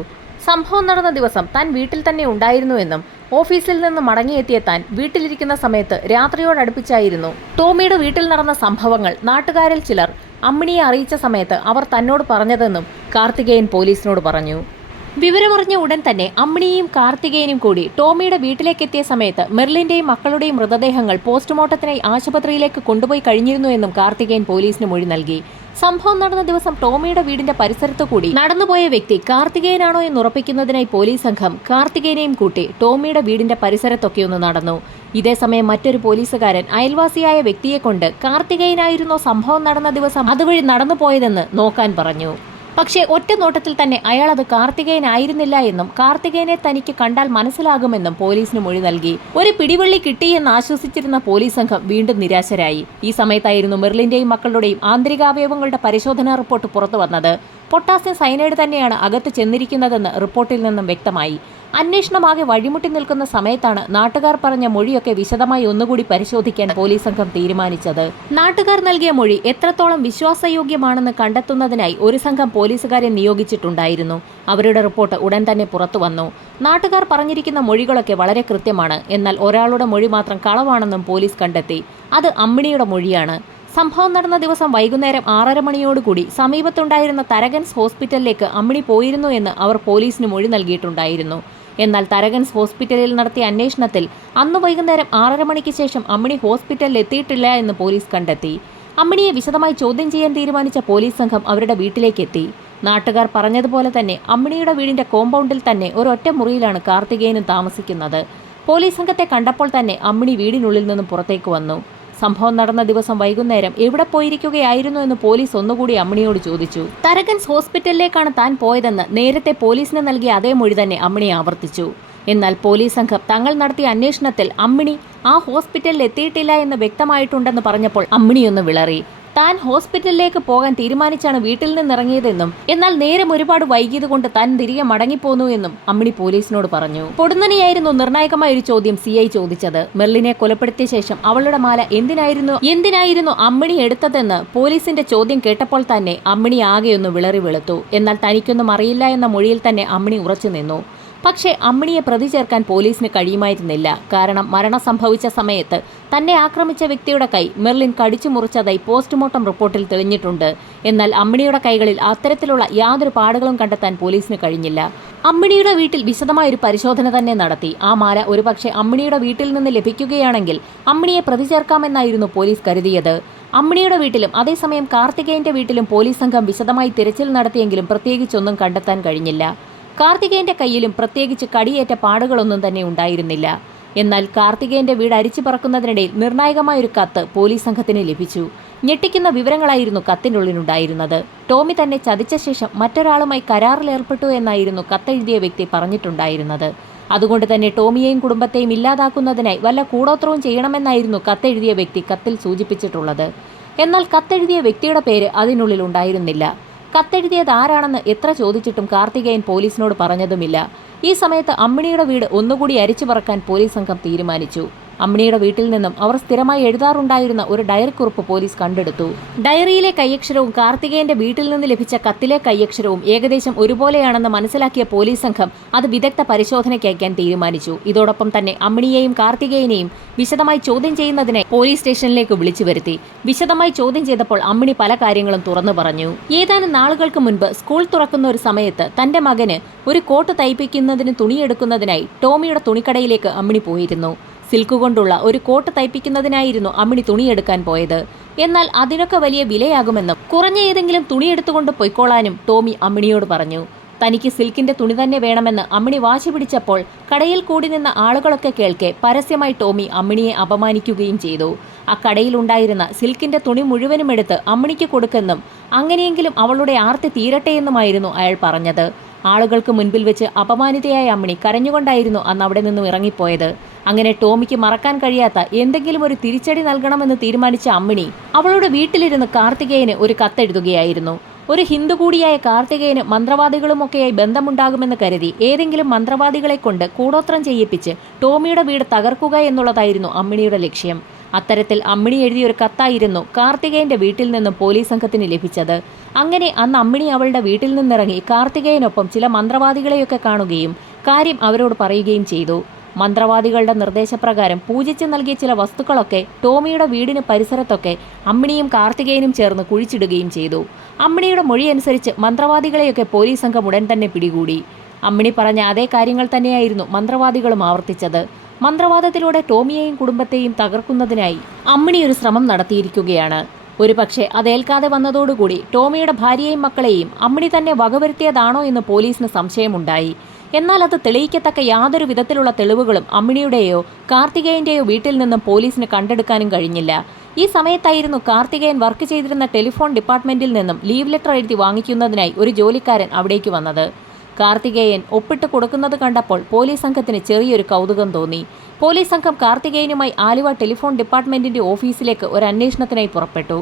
സംഭവം നടന്ന ദിവസം താൻ വീട്ടിൽ തന്നെ ഉണ്ടായിരുന്നുവെന്നും ഓഫീസിൽ നിന്ന് മടങ്ങിയെത്തിയ താൻ വീട്ടിലിരിക്കുന്ന സമയത്ത് രാത്രിയോടടുപ്പിച്ചായിരുന്നു ടോമിയുടെ വീട്ടിൽ നടന്ന സംഭവങ്ങൾ നാട്ടുകാരിൽ ചിലർ അമ്മിണിയെ അറിയിച്ച സമയത്ത് അവർ തന്നോട് പറഞ്ഞതെന്നും കാർത്തികേയൻ പോലീസിനോട് പറഞ്ഞു. വിവരമറിഞ്ഞ ഉടൻ തന്നെ അമ്മിണിയും കാർത്തികേയനും കൂടി ടോമിയുടെ വീട്ടിലേക്കെത്തിയ സമയത്ത് മെർലിന്റെയും മക്കളുടെയും മൃതദേഹങ്ങൾ പോസ്റ്റ്മോർട്ടത്തിനായി ആശുപത്രിയിലേക്ക് കൊണ്ടുപോയി കഴിഞ്ഞിരുന്നു എന്നും കാർത്തികേയൻ പോലീസിന് മൊഴി നൽകി. സംഭവം നടന്ന ദിവസം ടോമിയുടെ വീടിന്റെ പരിസരത്തു കൂടി നടന്നുപോയ വ്യക്തി കാർത്തികേയനാണോ എന്ന് ഉറപ്പിക്കുന്നതിനായി പോലീസ് സംഘം കാർത്തികേയനെയും കൂട്ടി ടോമിയുടെ വീടിന്റെ പരിസരത്തൊക്കെ ഒന്ന് നടന്നു. ഇതേസമയം മറ്റൊരു പോലീസുകാരൻ അയൽവാസിയായ വ്യക്തിയെ കൊണ്ട് കാർത്തികേയനായിരുന്നോ സംഭവം നടന്ന ദിവസം അതുവഴി നടന്നുപോയതെന്ന് നോക്കാൻ പറഞ്ഞു. പക്ഷേ ഒറ്റ നോട്ടത്തിൽ തന്നെ അയാൾ അത് കാർത്തികേയനായിരുന്നില്ല എന്നും കാർത്തികേയനെ തനിക്ക് കണ്ടാൽ മനസ്സിലാകുമെന്നും പോലീസിന് മൊഴി നൽകി. ഒരു പിടിവള്ളി കിട്ടിയെന്ന് ആശ്വസിച്ചിരുന്ന പോലീസ് സംഘം വീണ്ടും നിരാശരായി. ഈ സമയത്തായിരുന്നു മെർലിന്റെയും മക്കളുടെയും ആന്തരികാവയവങ്ങളുടെ പരിശോധനാ റിപ്പോർട്ട് പുറത്തു വന്നത്. പൊട്ടാസ്യം സയനൈഡ് തന്നെയാണ് അകത്ത് ചെന്നിരിക്കുന്നതെന്ന് റിപ്പോർട്ടിൽ നിന്നും വ്യക്തമായി. അന്വേഷണമാകെ വഴിമുട്ടി നിൽക്കുന്ന സമയത്താണ് നാട്ടുകാർ പറഞ്ഞ മൊഴിയൊക്കെ വിശദമായി ഒന്നുകൂടി പരിശോധിക്കാൻ പോലീസ് സംഘം തീരുമാനിച്ചത്. നാട്ടുകാർ നൽകിയ മൊഴി എത്രത്തോളം വിശ്വാസയോഗ്യമാണെന്ന് കണ്ടെത്തുന്നതിനായി ഒരു സംഘം പോലീസുകാരെ നിയോഗിച്ചിട്ടുണ്ടായിരുന്നു. അവരുടെ റിപ്പോർട്ട് ഉടൻ തന്നെ പുറത്തു വന്നു. നാട്ടുകാർ പറഞ്ഞിരിക്കുന്ന മൊഴികളൊക്കെ വളരെ കൃത്യമാണ്. എന്നാൽ ഒരാളുടെ മൊഴി മാത്രം കളവാണെന്നും പോലീസ് കണ്ടെത്തി. അത് അമ്മിണിയുടെ മൊഴിയാണ്. സംഭവം നടന്ന ദിവസം വൈകുന്നേരം 6:30 മണിയോടുകൂടി സമീപത്തുണ്ടായിരുന്ന തരകൻസ് ഹോസ്പിറ്റലിലേക്ക് അമ്മിണി പോയിരുന്നു എന്ന് അവർ പോലീസിന് മൊഴി നൽകിയിട്ടുണ്ടായിരുന്നു. എന്നാൽ തരകൻസ് ഹോസ്പിറ്റലിൽ നടത്തിയ അന്വേഷണത്തിൽ അന്ന് വൈകുന്നേരം 6:30 മണിക്ക് ശേഷം അമ്മിണി ഹോസ്പിറ്റലിൽ എത്തിയിട്ടില്ല എന്ന് പോലീസ് കണ്ടെത്തി. അമ്മിണിയെ വിശദമായി ചോദ്യം ചെയ്യാൻ തീരുമാനിച്ച പോലീസ് സംഘം അവരുടെ വീട്ടിലേക്കെത്തി. നാട്ടുകാർ പറഞ്ഞതുപോലെ തന്നെ അമ്മിണിയുടെ വീടിന്റെ കോമ്പൗണ്ടിൽ തന്നെ ഒരൊറ്റ മുറിയിലാണ് കാർത്തികേയനും താമസിക്കുന്നത്. പോലീസ് സംഘത്തെ കണ്ടപ്പോൾ തന്നെ അമ്മിണി വീടിനുള്ളിൽ നിന്നും പുറത്തേക്ക് വന്നു. സംഭവം നടന്ന ദിവസം വൈകുന്നേരം എവിടെ പോയിരിക്കുകയായിരുന്നു എന്ന് പോലീസ് ഒന്നുകൂടി അമ്മിണിയോട് ചോദിച്ചു. തരകൻസ് ഹോസ്പിറ്റലിലേക്കാണ് താൻ പോയതെന്ന് നേരത്തെ പോലീസിന് നൽകിയ അതേ മൊഴി തന്നെ അമ്മിണി ആവർത്തിച്ചു. എന്നാൽ പോലീസ് സംഘം തങ്ങൾ നടത്തിയ അന്വേഷണത്തിൽ അമ്മിണി ആ ഹോസ്പിറ്റലിൽ എത്തിയിട്ടില്ല എന്ന് വ്യക്തമായിട്ടുണ്ടെന്ന് പറഞ്ഞപ്പോൾ അമ്മിണിയൊന്ന് വിളറി. താൻ ഹോസ്പിറ്റലിലേക്ക് പോകാൻ തീരുമാനിച്ചാണ് വീട്ടിൽ നിന്നിറങ്ങിയതെന്നും എന്നാൽ നേരം ഒരുപാട് വൈകിയതുകൊണ്ട് താൻ തിരികെ മടങ്ങിപ്പോന്നു എന്നും അമ്മിണി പോലീസിനോട് പറഞ്ഞു. പൊടുന്നനെയായിരുന്നു നിർണായകമായ ഒരു ചോദ്യം CI ചോദിച്ചത്. മെർലിനെ കൊലപ്പെടുത്തിയ ശേഷം അവളുടെ മാല എന്തിനായിരുന്നു അമ്മിണി എടുത്തതെന്ന് പോലീസിന്റെ ചോദ്യം കേട്ടപ്പോൾ തന്നെ അമ്മിണി ആകെയൊന്ന് വിളറി വെളുത്തു. എന്നാൽ തനിക്കൊന്നും അറിയില്ല എന്ന മൊഴിയിൽ തന്നെ അമ്മിണി ഉറച്ചു നിന്നു. പക്ഷേ അമ്മിണിയെ പ്രതി ചേർക്കാൻ പോലീസിന് കഴിയുമായിരുന്നില്ല. കാരണം മരണം സംഭവിച്ച സമയത്ത് തന്നെ ആക്രമിച്ച വ്യക്തിയുടെ കൈ മെർലിൻ കടിച്ചു മുറിച്ചതായി പോസ്റ്റ്മോർട്ടം റിപ്പോർട്ടിൽ തെളിഞ്ഞിട്ടുണ്ട്. എന്നാൽ അമ്മിണിയുടെ കൈകളിൽ അത്തരത്തിലുള്ള യാതൊരു പാടുകളും കണ്ടെത്താൻ പോലീസിന് കഴിഞ്ഞില്ല. അമ്മിണിയുടെ വീട്ടിൽ വിശദമായൊരു പരിശോധന തന്നെ നടത്തി. ആ മാല ഒരുപക്ഷെ അമ്മിണിയുടെ വീട്ടിൽ നിന്ന് ലഭിക്കുകയാണെങ്കിൽ അമ്മിണിയെ പ്രതി ചേർക്കാമെന്നായിരുന്നു പോലീസ് കരുതിയത്. അമ്മിണിയുടെ വീട്ടിലും അതേസമയം കാർത്തികേയന്റെ വീട്ടിലും പോലീസ് സംഘം വിശദമായി തിരച്ചിൽ നടത്തിയെങ്കിലും പ്രത്യേകിച്ചൊന്നും കണ്ടെത്താൻ കഴിഞ്ഞില്ല. കാർത്തികേയന്റെ കയ്യിലും പ്രത്യേകിച്ച് കടിയേറ്റ പാടുകളൊന്നും തന്നെ ഉണ്ടായിരുന്നില്ല. എന്നാൽ കാർത്തികേയന്റെ വീട് അരിച്ചു പറക്കുന്നതിനിടയിൽ നിർണായകമായൊരു കത്ത് പോലീസ് സംഘത്തിന് ലഭിച്ചു. ഞെട്ടിക്കുന്ന വിവരങ്ങളായിരുന്നു കത്തിനുള്ളിലുണ്ടായിരുന്നത്. ടോമി തന്നെ ചതിച്ച ശേഷം മറ്റൊരാളുമായി കരാറിലേർപ്പെട്ടു എന്നായിരുന്നു കത്തെഴുതിയ വ്യക്തി പറഞ്ഞിട്ടുണ്ടായിരുന്നത്. അതുകൊണ്ട് തന്നെ ടോമിയെയും കുടുംബത്തെയും ഇല്ലാതാക്കുന്നതിനായി വല്ല കൂടോത്രവും ചെയ്യണമെന്നായിരുന്നു കത്തെഴുതിയ വ്യക്തി കത്തിൽ സൂചിപ്പിച്ചിട്ടുള്ളത്. എന്നാൽ കത്തെഴുതിയ വ്യക്തിയുടെ പേര് അതിനുള്ളിൽ ഉണ്ടായിരുന്നില്ല. കത്തെഴുതിയത് ആരാണെന്ന് എത്ര ചോദിച്ചിട്ടും കാർത്തികേയൻ പോലീസിനോട് പറഞ്ഞതുമില്ല. ഈ സമയത്ത് അമ്മിണിയുടെ വീട് ഒന്നുകൂടി അരിച്ചു പറക്കാൻ പോലീസ് സംഘം തീരുമാനിച്ചു. അമ്മിണിയുടെ വീട്ടിൽ നിന്നും അവർ സ്ഥിരമായി എഴുതാറുണ്ടായിരുന്ന ഒരു ഡയറി കുറിപ്പ് പോലീസ് കണ്ടെടുത്തു. ഡയറിയിലെ കൈയക്ഷരവും കാർത്തികേയന്റെ വീട്ടിൽ നിന്ന് ലഭിച്ച കത്തിലെ കൈയക്ഷരവും ഏകദേശം ഒരുപോലെയാണെന്ന് മനസ്സിലാക്കിയ പോലീസ് സംഘം അത് വിദഗ്ധ പരിശോധനയ്ക്ക് അയക്കാൻ തീരുമാനിച്ചു. ഇതോടൊപ്പം തന്നെ അമ്മിണിയെയും കാർത്തികേയനെയും വിശദമായി ചോദ്യം ചെയ്യുന്നതിനായി പോലീസ് സ്റ്റേഷനിലേക്ക് വിളിച്ചു വരുത്തി. വിശദമായി ചോദ്യം ചെയ്തപ്പോൾ അമ്മിണി പല കാര്യങ്ങളും തുറന്നു പറഞ്ഞു. ഏതാനും നാളുകൾക്ക് മുൻപ് സ്കൂൾ തുറക്കുന്ന ഒരു സമയത്ത് തന്റെ മകന് ഒരു കോട്ട് തയ്പ്പിക്കുന്നതിന് തുണിയെടുക്കുന്നതിനായി ടോമിയുടെ തുണിക്കടയിലേക്ക് അമ്മിണി പോയിരുന്നു. സിൽക്ക് കൊണ്ടുള്ള ഒരു കോട്ട് തയ്പ്പിക്കുന്നതിനായിരുന്നു അമ്മിണി തുണിയെടുക്കാൻ പോയത്. എന്നാൽ അതിനൊക്കെ വലിയ വിലയാകുമെന്നും കുറഞ്ഞ ഏതെങ്കിലും തുണിയെടുത്തുകൊണ്ട് പൊയ്ക്കോളാനും ടോമി അമ്മിണിയോട് പറഞ്ഞു. തനിക്ക് സിൽക്കിന്റെ തുണി തന്നെ വേണമെന്ന് അമ്മിണി വാശി പിടിച്ചപ്പോൾ കടയിൽ കൂടി നിന്ന ആളുകളൊക്കെ കേൾക്കെ പരസ്യമായി ടോമി അമ്മിണിയെ അപമാനിക്കുകയും ചെയ്തു. ആ കടയിലുണ്ടായിരുന്ന സിൽക്കിന്റെ തുണി മുഴുവനും എടുത്ത് അമ്മിണിക്ക് കൊടുക്കെന്നും അങ്ങനെയെങ്കിലും അവളുടെ ആർത്തി തീരട്ടെ എന്നുമായിരുന്നു അയാൾ പറഞ്ഞത്. ആളുകൾക്ക് മുൻപിൽ വെച്ച് അപമാനിതയായ അമ്മിണി കരഞ്ഞുകൊണ്ടായിരുന്നു അന്ന് അവിടെ നിന്നും ഇറങ്ങിപ്പോയത്. അങ്ങനെ ടോമിക്ക് മറക്കാൻ കഴിയാത്ത എന്തെങ്കിലും ഒരു തിരിച്ചടി നൽകണമെന്ന് തീരുമാനിച്ച അമ്മിണി അവളുടെ വീട്ടിലിരുന്ന് കാർത്തികേയന് ഒരു കത്തെഴുതുകയായിരുന്നു. ഒരു ഹിന്ദു കൂടിയായ കാർത്തികേയന് മന്ത്രവാദികളുമൊക്കെയായി ബന്ധമുണ്ടാകുമെന്ന് കരുതി ഏതെങ്കിലും മന്ത്രവാദികളെ കൊണ്ട് കൂടോത്രം ചെയ്യിപ്പിച്ച് ടോമിയുടെ വീട് തകർക്കുക എന്നുള്ളതായിരുന്നു അമ്മിണിയുടെ ലക്ഷ്യം. അത്തരത്തിൽ അമ്മിണി എഴുതിയൊരു കത്തായിരുന്നു കാർത്തികേയന്റെ വീട്ടിൽ നിന്നും പോലീസ് സംഘത്തിന് ലഭിച്ചത്. അങ്ങനെ അന്ന് അമ്മിണി അവളുടെ വീട്ടിൽ നിന്നിറങ്ങി കാർത്തികേയനൊപ്പം ചില മന്ത്രവാദികളെയൊക്കെ കാണുകയും കാര്യം അവരോട് പറയുകയും ചെയ്തു. മന്ത്രവാദികളുടെ നിർദ്ദേശപ്രകാരം പൂജിച്ച് നൽകിയ ചില വസ്തുക്കളൊക്കെ ടോമിയുടെ വീടിന് പരിസരത്തൊക്കെ അമ്മിണിയും കാർത്തികേയനും ചേർന്ന് കുഴിച്ചിടുകയും ചെയ്തു. അമ്മിണിയുടെ മൊഴിയനുസരിച്ച് മന്ത്രവാദികളെയൊക്കെ പോലീസ് സംഘം ഉടൻ തന്നെ പിടികൂടി. അമ്മിണി പറഞ്ഞ അതേ കാര്യങ്ങൾ തന്നെയായിരുന്നു മന്ത്രവാദികളും ആവർത്തിച്ചത്. മന്ത്രവാദത്തിലൂടെ ടോമിയെയും കുടുംബത്തെയും തകർക്കുന്നതിനായി അമ്മിണി ഒരു ശ്രമം നടത്തിയിരിക്കുകയാണ്. ഒരുപക്ഷെ അതേൽക്കാതെ വന്നതോടുകൂടി ടോമിയുടെ ഭാര്യയെയും മക്കളെയും അമ്മിണി തന്നെ വകവരുത്തിയതാണോ എന്ന് പോലീസിന് സംശയമുണ്ടായി. എന്നാൽ അത് തെളിയിക്കത്തക്ക യാതൊരു വിധത്തിലുള്ള തെളിവുകളും അമ്മിണിയുടെയോ കാർത്തികേയന്റെയോ വീട്ടിൽ നിന്നും പോലീസിന് കണ്ടെടുക്കാനും കഴിഞ്ഞില്ല. ഈ സമയത്തായിരുന്നു കാർത്തികേയൻ വർക്ക് ചെയ്തിരുന്ന ടെലിഫോൺ ഡിപ്പാർട്ട്മെന്റിൽ നിന്നും ലീവ് ലെറ്റർ എഴുതി വാങ്ങിക്കുന്നതിനായി ഒരു ജോലിക്കാരൻ അവിടേക്ക് വന്നത്. കാർത്തികേയൻ ഒപ്പിട്ട് കൊടുക്കുന്നത് കണ്ടപ്പോൾ പോലീസ് സംഘത്തിന് ചെറിയൊരു കൗതുകം തോന്നി. പോലീസ് സംഘം കാർത്തികേയനുമായി ആലുവ ടെലിഫോൺ ഡിപ്പാർട്ട്മെന്റിന്റെ ഓഫീസിലേക്ക് ഒരു അന്വേഷണത്തിനായി പുറപ്പെട്ടു.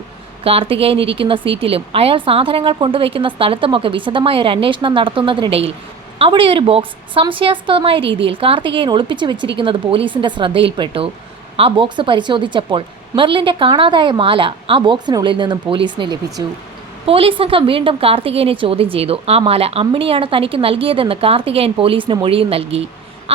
കാർത്തികേയൻ ഇരിക്കുന്ന സീറ്റിലും അയാൾ സാധനങ്ങൾ കൊണ്ടുവയ്ക്കുന്ന സ്ഥലത്തുമൊക്കെ വിശദമായ ഒരു അന്വേഷണം നടത്തുന്നതിനിടയിൽ അവിടെ ഒരു ബോക്സ് സംശയാസ്പദമായ രീതിയിൽ കാർത്തികേയൻ ഒളിപ്പിച്ചു വെച്ചിരിക്കുന്നത് പോലീസിന്റെ ശ്രദ്ധയിൽപ്പെട്ടു. ആ ബോക്സ് പരിശോധിച്ചപ്പോൾ മെർലിന്റെ കാണാതായ മാല ആ ബോക്സിനുള്ളിൽ നിന്നും പോലീസിന് ലഭിച്ചു. പോലീസ് സംഘം വീണ്ടും കാർത്തികേയനെ ചോദ്യം ചെയ്തു. ആ മാല അമ്മിണിയാണ് തനിക്ക് നൽകിയതെന്ന് കാർത്തികേയൻ പോലീസിന് മൊഴിയും നൽകി.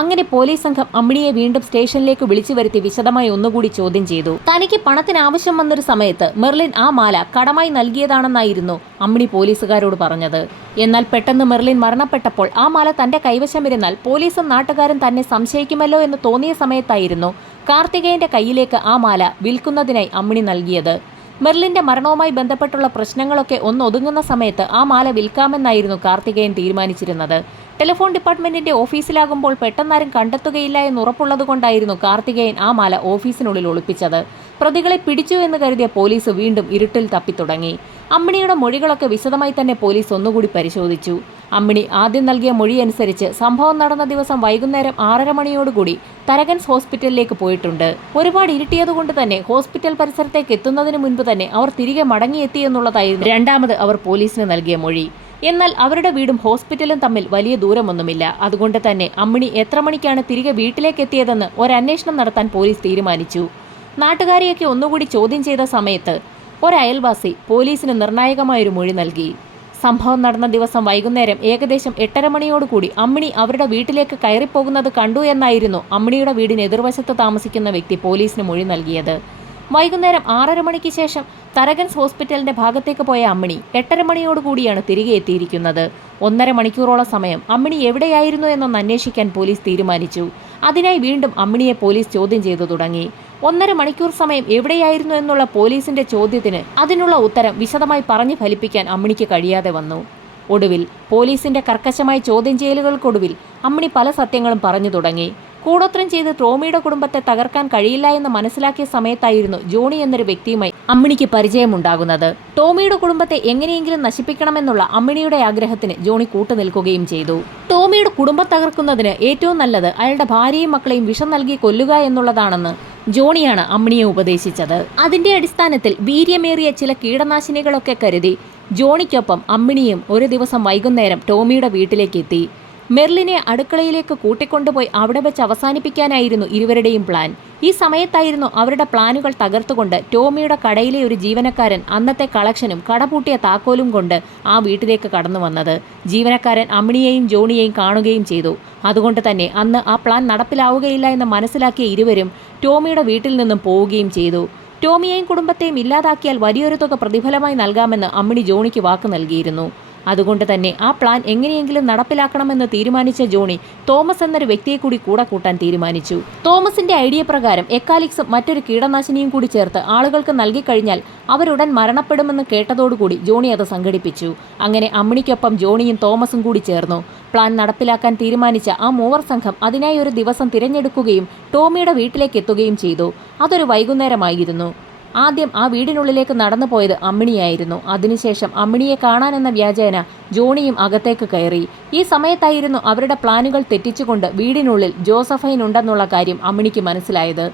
അങ്ങനെ പോലീസ് സംഘം അമ്മിണിയെ വീണ്ടും സ്റ്റേഷനിലേക്ക് വിളിച്ചു വരുത്തി വിശദമായി ഒന്നുകൂടി ചോദ്യം ചെയ്തു. തനിക്ക് പണത്തിന് ആവശ്യം വന്നൊരു സമയത്ത് മെർലിൻ ആ മാല കടമായി നൽകിയതാണെന്നായിരുന്നു അമ്മിണി പോലീസുകാരോട് പറഞ്ഞത്. എന്നാൽ പെട്ടെന്ന് മെർലിൻ മരണപ്പെട്ടപ്പോൾ ആ മാല തന്റെ കൈവശമിരുന്നാൽ പോലീസും നാട്ടുകാരും തന്നെ സംശയിക്കുമല്ലോ എന്ന് തോന്നിയ സമയത്തായിരുന്നു കാർത്തികേയന്റെ കയ്യിലേക്ക് ആ മാല വിൽക്കുന്നതിനായി അമ്മിണി നൽകിയത്. മെർലിന്റെ മരണവുമായി ബന്ധപ്പെട്ടുള്ള പ്രശ്നങ്ങളൊക്കെ ഒന്നൊതുങ്ങുന്ന സമയത്ത് ആ മാല വിൽക്കാമെന്നായിരുന്നു കാർത്തികേയൻ തീരുമാനിച്ചിരുന്നത്. ടെലിഫോൺ ഡിപ്പാർട്ട്മെന്റിന്റെ ഓഫീസിലാകുമ്പോൾ പെട്ടെന്നാരും കണ്ടെത്തുകയില്ല എന്ന് ഉറപ്പുള്ളതുകൊണ്ടായിരുന്നു കാർത്തികേയൻ ആ മാല ഓഫീസിനുള്ളിൽ ഒളിപ്പിച്ചത്. പ്രതികളെ പിടിച്ചു എന്ന് കരുതിയ പോലീസ് വീണ്ടും ഇരുട്ടിൽ തപ്പിത്തുടങ്ങി. അമ്മിണിയുടെ മൊഴികളൊക്കെ വിശദമായി തന്നെ പോലീസ് ഒന്നുകൂടി പരിശോധിച്ചു. അമ്മിണി ആദ്യം നൽകിയ മൊഴിയനുസരിച്ച് സംഭവം നടന്ന ദിവസം വൈകുന്നേരം 6:30 മണിയോടുകൂടി തരകൻസ് ഹോസ്പിറ്റലിലേക്ക് പോയിട്ടുണ്ട്. ഒരുപാട് ഇരുട്ടിയതുകൊണ്ട് തന്നെ ഹോസ്പിറ്റൽ പരിസരത്തേക്ക് എത്തുന്നതിന് മുൻപ് തന്നെ അവർ തിരികെ മടങ്ങിയെത്തിയെന്നുള്ളതായിരുന്നു രണ്ടാമത് അവർ പോലീസിന് നൽകിയ മൊഴി. എന്നാൽ അവരുടെ വീടും ഹോസ്പിറ്റലും തമ്മിൽ വലിയ ദൂരമൊന്നുമില്ല. അതുകൊണ്ട് തന്നെ അമ്മിണി എത്ര മണിക്കാണ് തിരികെ വീട്ടിലേക്ക് എത്തിയതെന്ന് ഒരന്വേഷണം നടത്താൻ പോലീസ് തീരുമാനിച്ചു. നാട്ടുകാരെയൊക്കെ ഒന്നുകൂടി ചോദ്യം ചെയ്ത സമയത്ത് ഒരയൽവാസി പോലീസിന് നിർണായകമായൊരു മൊഴി നൽകി. സംഭവം നടന്ന ദിവസം വൈകുന്നേരം ഏകദേശം 8:30 മണിയോടുകൂടി അമ്മിണി അവരുടെ വീട്ടിലേക്ക് കയറിപ്പോകുന്നത് കണ്ടു എന്നായിരുന്നു അമ്മിണിയുടെ വീടിന് എതിർവശത്ത് താമസിക്കുന്ന വ്യക്തി പോലീസിന് മൊഴി നൽകിയത്. വൈകുന്നേരം 6:30 മണിക്ക് ശേഷം തരകൻസ് ഹോസ്പിറ്റലിന്റെ ഭാഗത്തേക്ക് പോയ അമ്മിണി 8:30 മണിയോടുകൂടിയാണ് തിരികെ എത്തിയിരിക്കുന്നത്. 1.5 മണിക്കൂറോളം സമയം അമ്മിണി എവിടെയായിരുന്നു എന്നൊന്ന് അന്വേഷിക്കാൻ പോലീസ് തീരുമാനിച്ചു. അതിനായി വീണ്ടും അമ്മിണിയെ പോലീസ് ചോദ്യം ചെയ്തു തുടങ്ങി. 1.5 മണിക്കൂർ സമയം എവിടെയായിരുന്നു എന്നുള്ള പോലീസിന്റെ ചോദ്യത്തിന് അതിനുള്ള ഉത്തരം വിശദമായി പറഞ്ഞു ഫലിപ്പിക്കാൻ അമ്മിണിക്ക് കഴിയാതെ വന്നു. ഒടുവിൽ പോലീസിന്റെ കർക്കശമായ ചോദ്യം ചെയ്യലുകൾക്കൊടുവിൽ അമ്മിണി പല സത്യങ്ങളും പറഞ്ഞു തുടങ്ങി. കൂടോത്രം ചെയ്ത് ടോമിയുടെ കുടുംബത്തെ തകർക്കാൻ കഴിയില്ല എന്ന് മനസ്സിലാക്കിയ സമയത്തായിരുന്നു ജോണി എന്നൊരു വ്യക്തിയുമായി അമ്മിണിക്ക് പരിചയമുണ്ടാകുന്നത്. ടോമിയുടെ കുടുംബത്തെ എങ്ങനെയെങ്കിലും നശിപ്പിക്കണമെന്നുള്ള അമ്മിണിയുടെ ആഗ്രഹത്തിന് ജോണി കൂട്ടുനിൽക്കുകയും ചെയ്തു. ടോമിയുടെ കുടുംബം തകർക്കുന്നതിന് ഏറ്റവും നല്ലത് അയാളുടെ ഭാര്യയും മക്കളെയും വിഷം നൽകി കൊല്ലുക എന്നുള്ളതാണെന്ന് ജോണിയാണ് അമ്മിണിയെ ഉപദേശിച്ചത്. അതിന്റെ അടിസ്ഥാനത്തിൽ വീര്യമേറിയ ചില കീടനാശിനികളൊക്കെ കരുതി ജോണിക്കൊപ്പം അമ്മിണിയും ഒരു ദിവസം വൈകുന്നേരം ടോമിയുടെ വീട്ടിലേക്ക് എത്തി. മെർലിനെ അടുക്കളയിലേക്ക് കൂട്ടിക്കൊണ്ടുപോയി അവിടെ വെച്ച് അവസാനിപ്പിക്കാനായിരുന്നു ഇരുവരുടെയും പ്ലാൻ. ഈ സമയത്തായിരുന്നു അവരുടെ പ്ലാനുകൾ തകർത്തുകൊണ്ട് ടോമിയുടെ കടയിലെ ഒരു ജീവനക്കാരൻ അന്നത്തെ കളക്ഷനും കടപൂട്ടിയ താക്കോലും കൊണ്ട് ആ വീട്ടിലേക്ക് കടന്നു വന്നത്. ജീവനക്കാരൻ അമ്മിണിയെയും ജോണിയെയും കാണുകയും ചെയ്തു. അതുകൊണ്ട് തന്നെ അന്ന് ആ പ്ലാൻ നടപ്പിലാവുകയില്ല എന്ന് മനസ്സിലാക്കിയ ഇരുവരും ടോമിയുടെ വീട്ടിൽ നിന്നും പോവുകയും ചെയ്തു. ടോമിയെയും കുടുംബത്തെയും ഇല്ലാതാക്കിയാൽ വലിയൊരു തുക പ്രതിഫലമായി നൽകാമെന്ന് അമ്മിണി ജോണിക്ക് വാക്ക് നൽകിയിരുന്നു. അതുകൊണ്ട് തന്നെ ആ പ്ലാൻ എങ്ങനെയെങ്കിലും നടപ്പിലാക്കണമെന്ന് തീരുമാനിച്ച ജോണി തോമസ് എന്നൊരു വ്യക്തിയെ കൂടി കൂടെ കൂട്ടാൻ തീരുമാനിച്ചു. തോമസിന്റെ ഐഡിയ പ്രകാരം എക്കാലിക്സും മറ്റൊരു കീടനാശിനിയും കൂടി ചേർത്ത് ആളുകൾക്ക് നൽകിക്കഴിഞ്ഞാൽ അവരുടൻ മരണപ്പെടുമെന്ന് കേട്ടതോടുകൂടി ജോണി അത് സംഘടിപ്പിച്ചു. അങ്ങനെ അമ്മിണിക്കൊപ്പം ജോണിയും തോമസും കൂടി ചേർന്നു. പ്ലാൻ നടപ്പിലാക്കാൻ തീരുമാനിച്ച ആ മൂവർ സംഘം അതിനായി ഒരു ദിവസം തിരഞ്ഞെടുക്കുകയും ടോമിയുടെ വീട്ടിലേക്ക് എത്തുകയും ചെയ്തു. അതൊരു വൈകുന്നേരമായിരുന്നു. ആദ്യം ആ വീടിനുള്ളിലേക്ക് നടന്നു പോയത് അമ്മിണിയായിരുന്നു. അതിനുശേഷം അമ്മിണിയെ കാണാനെന്ന വ്യാജേന ജോണിയും അകത്തേക്ക് കയറി. ഈ സമയത്തായിരുന്നു അവരുടെ പ്ലാനുകൾ തെറ്റിച്ചുകൊണ്ട് വീടിനുള്ളിൽ ജോസഫൈൻ ഉണ്ടെന്നുള്ള കാര്യം അമ്മിണിക്ക് മനസ്സിലായത്.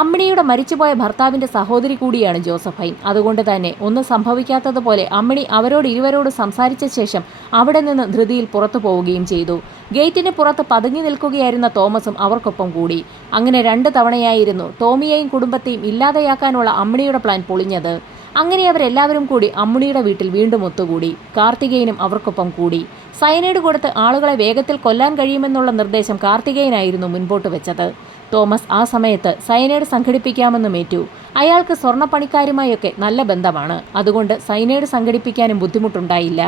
അമ്മിണിയുടെ മരിച്ചുപോയ ഭർത്താവിന്റെ സഹോദരി കൂടിയാണ് ജോസഫൈൻ. അതുകൊണ്ട് തന്നെ ഒന്നും സംഭവിക്കാത്തതുപോലെ അമ്മിണി അവരോട് ഇരുവരോട് സംസാരിച്ച ശേഷം അവിടെ നിന്ന് ധൃതിയിൽ പുറത്തു പോവുകയും ചെയ്തു. ഗേറ്റിന് പുറത്ത് പതുങ്ങി നിൽക്കുകയായിരുന്ന തോമസും അവർക്കൊപ്പം കൂടി. അങ്ങനെ 2 തവണയായിരുന്നു ടോമിയെയും കുടുംബത്തെയും ഇല്ലാതെയാക്കാനുള്ള അമ്മിണിയുടെ പ്ലാൻ പൊളിഞ്ഞത്. അങ്ങനെ അവരെല്ലാവരും കൂടി അമ്മിണിയുടെ വീട്ടിൽ വീണ്ടും ഒത്തുകൂടി. കാർത്തികേയനും അവർക്കൊപ്പം കൂടി. സയനൈഡ് കൊടുത്ത് ആളുകളെ വേഗത്തിൽ കൊല്ലാൻ കഴിയുമെന്നുള്ള നിർദ്ദേശം കാർത്തികേയനായിരുന്നു മുൻപോട്ട് വെച്ചത്. തോമസ് ആ സമയത്ത് സയനൈഡ് സംഘടിപ്പിക്കാമെന്നും ഏറ്റു. അയാൾക്ക് സ്വർണ്ണപ്പണിക്കാരുമായൊക്കെ നല്ല ബന്ധമാണ്. അതുകൊണ്ട് സയനൈഡ് സംഘടിപ്പിക്കാനും ബുദ്ധിമുട്ടുണ്ടായില്ല.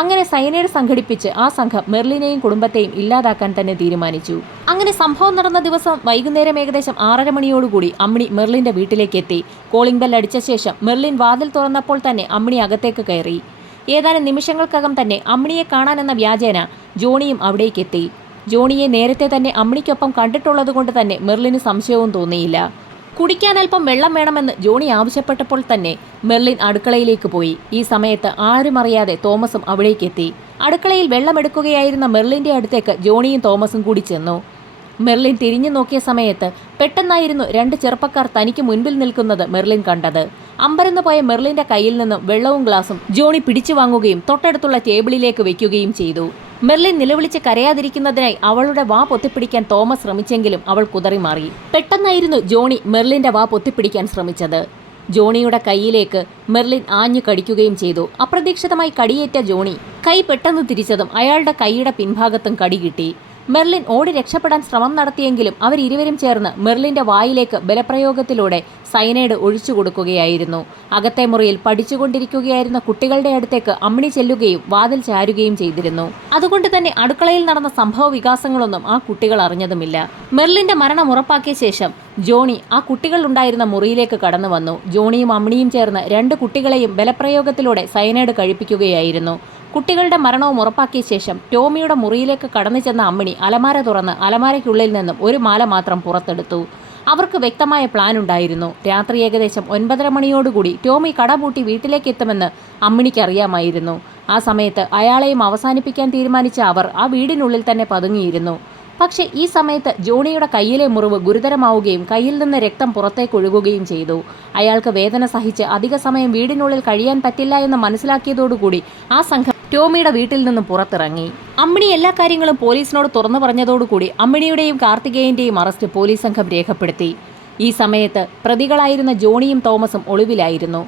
അങ്ങനെ സയനൈഡ് സംഘടിപ്പിച്ച് ആ സംഘം മെർലിനെയും കുടുംബത്തെയും ഇല്ലാതാക്കാൻ തന്നെ തീരുമാനിച്ചു. അങ്ങനെ സംഭവം നടന്ന ദിവസം വൈകുന്നേരം ഏകദേശം 6:30 മണിയോടുകൂടി അമ്മിണി മെർലിന്റെ വീട്ടിലേക്ക് എത്തി. കോളിംഗ് ബെൽ അടിച്ച ശേഷം മെർലിൻ വാതിൽ തുറന്നപ്പോൾ തന്നെ അമ്മിണി അകത്തേക്ക് കയറി. ഏതാനും നിമിഷങ്ങൾക്കകം തന്നെ അമ്മിണിയെ കാണാനെന്ന വ്യാജേന ജോണിയും അവിടേക്കെത്തി. ജോണിയെ നേരത്തെ തന്നെ അമ്മിണിക്കൊപ്പം കണ്ടിട്ടുള്ളത് കൊണ്ട് തന്നെ മെർലിന് സംശയവും തോന്നിയില്ല. കുടിക്കാൻ അല്പം വെള്ളം വേണമെന്ന് ജോണി ആവശ്യപ്പെട്ടപ്പോൾ തന്നെ മെർലിൻ അടുക്കളയിലേക്ക് പോയി. ഈ സമയത്ത് ആരും അറിയാതെ തോമസും അവിടേക്കെത്തി. അടുക്കളയിൽ വെള്ളമെടുക്കുകയായിരുന്ന മെർലിന്റെ അടുത്തേക്ക് ജോണിയും തോമസും കൂടി ചെന്നു. മെർലിൻ തിരിഞ്ഞു നോക്കിയ സമയത്ത് പെട്ടെന്നായിരുന്നു 2 ചെറുപ്പക്കാർ തനിക്ക് മുൻപിൽ നിൽക്കുന്നത് മെർലിൻ കണ്ടത്. അമ്പരന്ന് പോയ മെർലിന്റെ കയ്യിൽ നിന്നും വെള്ളവും ഗ്ലാസും ജോണി പിടിച്ചു വാങ്ങുകയും തൊട്ടടുത്തുള്ള ടേബിളിലേക്ക് വെക്കുകയും ചെയ്തു. മെർലിൻ നിലവിളിച്ച് കരയാതിരിക്കുന്നതിനായി അവളുടെ വാ പൊത്തിപ്പിടിക്കാൻ തോമസ് ശ്രമിച്ചെങ്കിലും അവൾ കുതറിമാറി. പെട്ടെന്നായിരുന്നു ജോണി മെർലിന്റെ വാ പൊത്തിപ്പിടിക്കാൻ ശ്രമിച്ചത്. ജോണിയുടെ കൈയിലേക്ക് മെർലിൻ ആഞ്ഞു കടിക്കുകയും ചെയ്തു. അപ്രതീക്ഷിതമായി കടിയേറ്റ ജോണി കൈ പെട്ടെന്ന് തിരിച്ചതും അയാളുടെ കൈയുടെ പിൻഭാഗത്തും കടി കിട്ടി. മെർലിൻ ഓടി രക്ഷപ്പെടാൻ ശ്രമം നടത്തിയെങ്കിലും അവരിരുവരും ചേർന്ന് മെർലിന്റെ വായിലേക്ക് ബലപ്രയോഗത്തിലൂടെ സയനൈഡ് ഒഴിച്ചു കൊടുക്കുകയായിരുന്നു. അകത്തെ മുറിയിൽ പഠിച്ചുകൊണ്ടിരിക്കുകയായിരുന്ന കുട്ടികളുടെ അടുത്തേക്ക് അമ്മിണി ചെല്ലുകയും വാതിൽ ചാരുകയും ചെയ്തിരുന്നു. അതുകൊണ്ട് തന്നെ അടുക്കളയിൽ നടന്ന സംഭവ വികാസങ്ങളൊന്നും ആ കുട്ടികൾ അറിഞ്ഞതുമില്ല. മെർലിന്റെ മരണം ഉറപ്പാക്കിയ ശേഷം ജോണി ആ കുട്ടികൾ ഉണ്ടായിരുന്ന മുറിയിലേക്ക് കടന്നു വന്നു. ജോണിയും അമ്മിണിയും ചേർന്ന് 2 കുട്ടികളെയും ബലപ്രയോഗത്തിലൂടെ സയനൈഡ് കഴിപ്പിക്കുകയായിരുന്നു. കുട്ടികളുടെ മരണവും ഉറപ്പാക്കിയ ശേഷം ടോമിയുടെ മുറിയിലേക്ക് കടന്നു ചെന്ന അമ്മിണി അലമാര തുറന്ന് അലമാരയ്ക്കുള്ളിൽ നിന്നും ഒരു മാല മാത്രം പുറത്തെടുത്തു. അവർക്ക് വ്യക്തമായ പ്ലാൻ ഉണ്ടായിരുന്നു. രാത്രി ഏകദേശം 9:30 മണിയോടുകൂടി ടോമി കടപൂട്ടി വീട്ടിലേക്ക് എത്തുമെന്ന് അമ്മിണിക്ക് അറിയാമായിരുന്നു. ആ സമയത്ത് അയാളെയും അവസാനിപ്പിക്കാൻ തീരുമാനിച്ച അവർ ആ വീടിനുള്ളിൽ തന്നെ പതുങ്ങിയിരുന്നു. പക്ഷേ ഈ സമയത്ത് ജോണിയുടെ കയ്യിലെ മുറിവ് ഗുരുതരമാവുകയും കയ്യിൽ നിന്ന് രക്തം പുറത്തേക്ക് ഒഴുകുകയും ചെയ്തു. അയാൾക്ക് വേദന സഹിച്ച് അധിക സമയം വീടിനുള്ളിൽ കഴിയാൻ പറ്റില്ല എന്ന് മനസ്സിലാക്കിയതോടുകൂടി ആ സംഘം ടോമിയുടെ വീട്ടിൽ നിന്നും പുറത്തിറങ്ങി. അമ്മിണി എല്ലാ കാര്യങ്ങളും പോലീസിനോട് തുറന്നു പറഞ്ഞതോടുകൂടി അമ്മിണിയുടെയും കാർത്തികേയന്റെയും അറസ്റ്റ് പോലീസ് സംഘം രേഖപ്പെടുത്തി. ഈ സമയത്ത് പ്രതികളായിരുന്ന ജോണിയും തോമസും ഒളിവിലായിരുന്നു.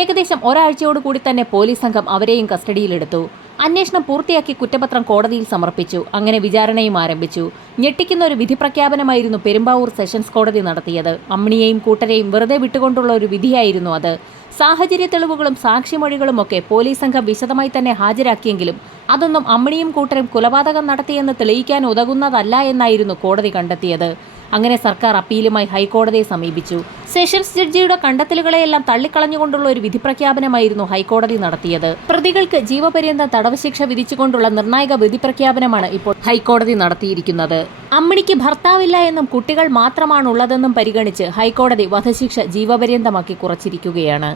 ഏകദേശം ഒരാഴ്ചയോടുകൂടി തന്നെ പോലീസ് സംഘം അവരെയും കസ്റ്റഡിയിലെടുത്തു. അന്വേഷണം പൂർത്തിയാക്കി കുറ്റപത്രം കോടതിയിൽ സമർപ്പിച്ചു. അങ്ങനെ വിചാരണയും ആരംഭിച്ചു. ഞെട്ടിക്കുന്ന ഒരു വിധി പ്രഖ്യാപനമായിരുന്നു പെരുമ്പാവൂർ സെഷൻസ് കോടതി നടത്തിയത്. അമ്മിണിയെയും കൂട്ടരെയും വെറുതെ വിട്ടുകൊണ്ടുള്ള ഒരു വിധിയായിരുന്നു അത്. സാഹചര്യ തെളിവുകളും സാക്ഷിമൊഴികളുമൊക്കെ പോലീസ് സംഘം വിശദമായി തന്നെ ഹാജരാക്കിയെങ്കിലും അതൊന്നും അമ്മിണിയും കൂട്ടരും കൊലപാതകം നടത്തിയെന്ന് തെളിയിക്കാൻ ഉതകുന്നതല്ല എന്നായിരുന്നു കോടതി കണ്ടെത്തിയത്. അങ്ങനെ സർക്കാർ അപ്പീലുമായി ഹൈക്കോടതിയെ സമീപിച്ചു. സെഷൻസ് ജഡ്ജിയുടെ കണ്ടെത്തലുകളെയെല്ലാം തള്ളിക്കളഞ്ഞുകൊണ്ടുള്ള ഒരു വിധി പ്രഖ്യാപനമായിരുന്നു ഹൈക്കോടതി നടത്തിയത്. പ്രതികൾക്ക് ജീവപര്യന്തം തടവ് ശിക്ഷ വിധിച്ചുകൊണ്ടുള്ള നിർണായക വിധി പ്രഖ്യാപനമാണ് ഇപ്പോൾ ഹൈക്കോടതി നടത്തിയിരിക്കുന്നത്. അമ്മിണിക്ക് ഭർത്താവില്ല എന്നും കുട്ടികൾ മാത്രമാണുള്ളതെന്നും പരിഗണിച്ച് ഹൈക്കോടതി വധശിക്ഷ ജീവപര്യന്തമാക്കി കുറച്ചിരിക്കുകയാണ്.